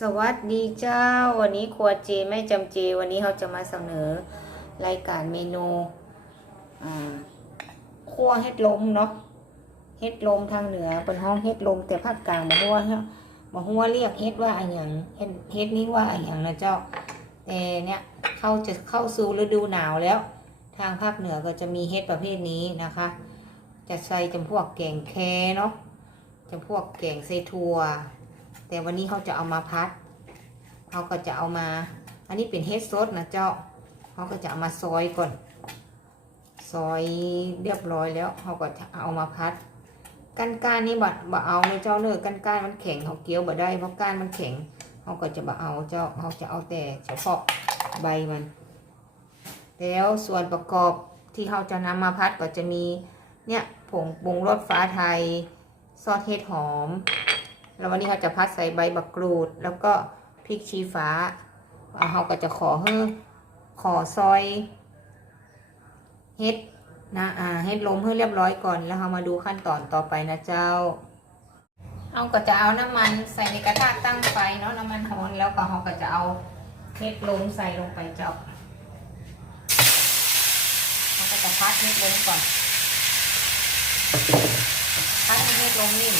สวัสดีเจ้า วันนี้ครัวเจแม่จำเจ วันนี้เขาจะมาเสนอรายการเมนูอ่าคั่วเฮ็ดลมเนาะเฮ็ดลมทางเหนือเป็นห้องเฮ็ดลมแต่ภาคกลางมาหัวามาหัวเรียกเฮ็ดว่าอะไรอย่างเฮ็ดเฮ็ดนี้ว่าอะไรอย่างนะเจ้าแต่เนี่ยเข้าจะเข้าสู่ฤดูหนาวแล้ว ทางภาคเหนือก็จะมีเฮ็ดประเภทนี้นะคะ จะใส่จำพวกแกงแคเนาะจำพวกแกงใส่ถั่ว แต่วันนี้เขาจะเอามาพัดเขาก็จะเอามา อันนี้เป็นเฮดซดนะเจ้าเขาก็จะเอามาซอยก่อน ซอยเรียบร้อยแล้วเขาก็จะเอามาพัดกันก้านนี่บัดบ่เอาเลยเจ้าเนื้อกันก้านมันแข็งเขาเกี้ยวบ่ได้เพราะก้านมันแข็งเขาก็จะบ่เอาเจ้าเขาจะเอาแต่เฉพาะใบมัน แล้วส่วนประกอบที่เขาจะนำมาพัดก็จะมีเนี่ยผงปรุงรสฟ้าไทย ซอสเห็ดหอม แล้ววันนี้เขาจะพัดใส่ใบบักกรูด แล้วก็พริกชี้ฟ้าเขาก็จะขอเฮ้อขอซอยเฮ็ดนะอ่าเฮ็ดลมให้เรียบร้อยก่อนแล้วเรามาดูขั้นตอนต่อไปนะเจ้า เอาก็จะเอาน้ำมันใส่ในกระทะตั้งไฟเนาะน้ำมันร้อนแล้วก็เราก็จะเอาเฮ็ดลมใส่ลงไปเจ้าเราก็จะพัดเฮ็ดลมก่อนพัดให้เฮ็ดลมนิ่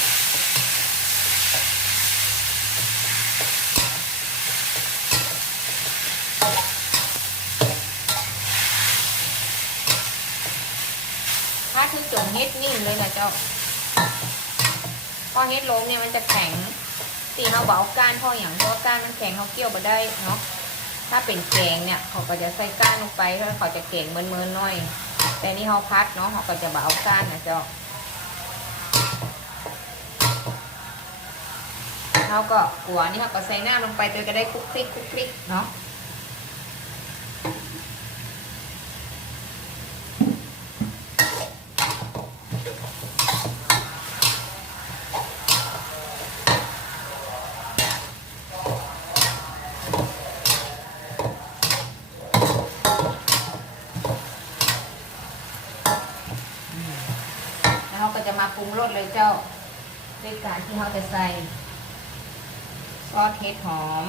คือจงเฮ็ดนิ่มเลยนะเจ้าพอเฮ็ดล้มเนี่ยมันจะแข็งตีเขาเบาก้านพออย่างเพราะว่าก้านมันแข็งเขาเกี่ยวมาได้เนาะถ้าเป็นแกงเนี่ยเขาก็จะใส่ก้านลงไปแล้วเขาจะเก่งเมินๆหน่อย แต่นี่เขาพัดเนาะเขาก็จะเบาก้านนะเจ้าเขาก็หัวนี่เขาก็ใส่หน้าลงไปโดยก็ได้คลุกคลิกคลุกคลิกเนาะ แล้วเขาก็ จะมาปรุงรสเลยเจ้าด้วยการที่เขาจะใส่ซอสเห็ดหอม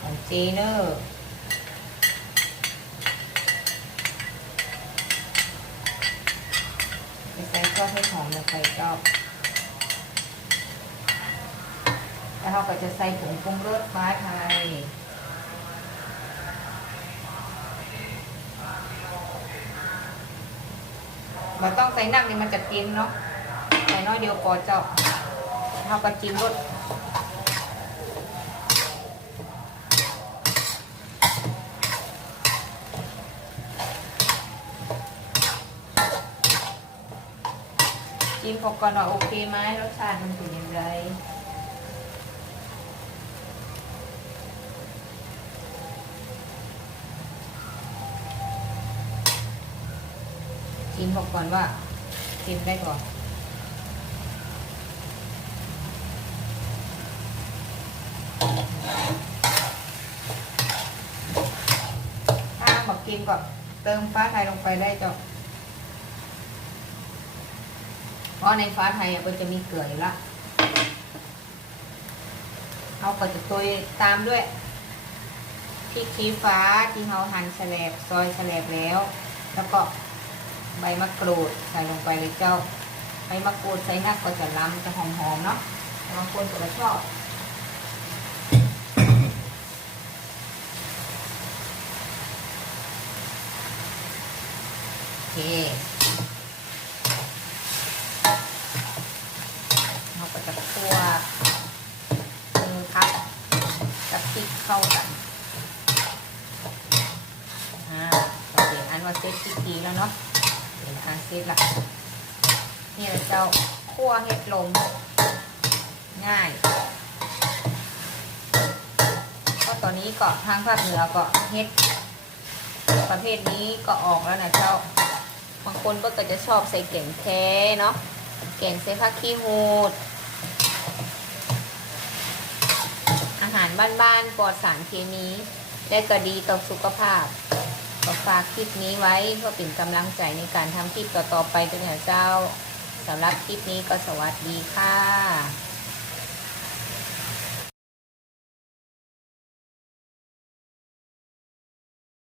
ของเจเนอร์จะใส่ซอสเห็ดหอมลงไปเจ้าแล้วเขาก็จะใส่ผงปรุงรสฟ้าไทย เราต้องใส่นักนี่มันจะกินเนาะใส่น้อยเดียวพอเจ้าเอาก็จิ้มรสจิ้มพอก่อนว่าโอเคไหมรสชาติมันเป็นยังไง จิ้มพอก่อนว่าจิ้มได้ก่อนถ้าบอกกินก็เติมฟ้าไทยลงไปได้จ้ะเพราะในฟ้าไทยอะมันจะมีเกลืออยู่ละเขาก็จะตุยตามด้วยพริกชี้ฟ้าที่เขาหั่นแฉลบซอยแฉลบแล้ว แล้วก็ ใบมะกรูดใส่ลงไปเลยเจ้า ใบมะกรูดใส่นักก็จะล้ำจะหอมๆเนาะบางคนก็จะชอบโอเคเราก็จะคั่วมือพับกับพริกเข้ากันอ่าโอเคอันว่าเซตพิธีแล้วเนาะ เดี๋ยวอันเซตละนี่เราจ้าคั่วเห็ดลมง่ายก็ตอนนี้ก็ทางภาคเหนือก็เฮ็ด ประเภทนี้ก็ออกแล้วนะเจ้าบางคนก็จะชอบใส่แกงแท้เนาะแกงใส่ผักขี้หูด อาหารบ้านๆปลอดสารเคมีและก็ดีต่อสุขภาพ ก็ฝากคลิปนี้ไว้เพื่อเป็นกำลังใจในการทำคลิปต่อๆไปด้วยนะเจ้าสำหรับคลิปนี้ก็สวัสดีค่ะ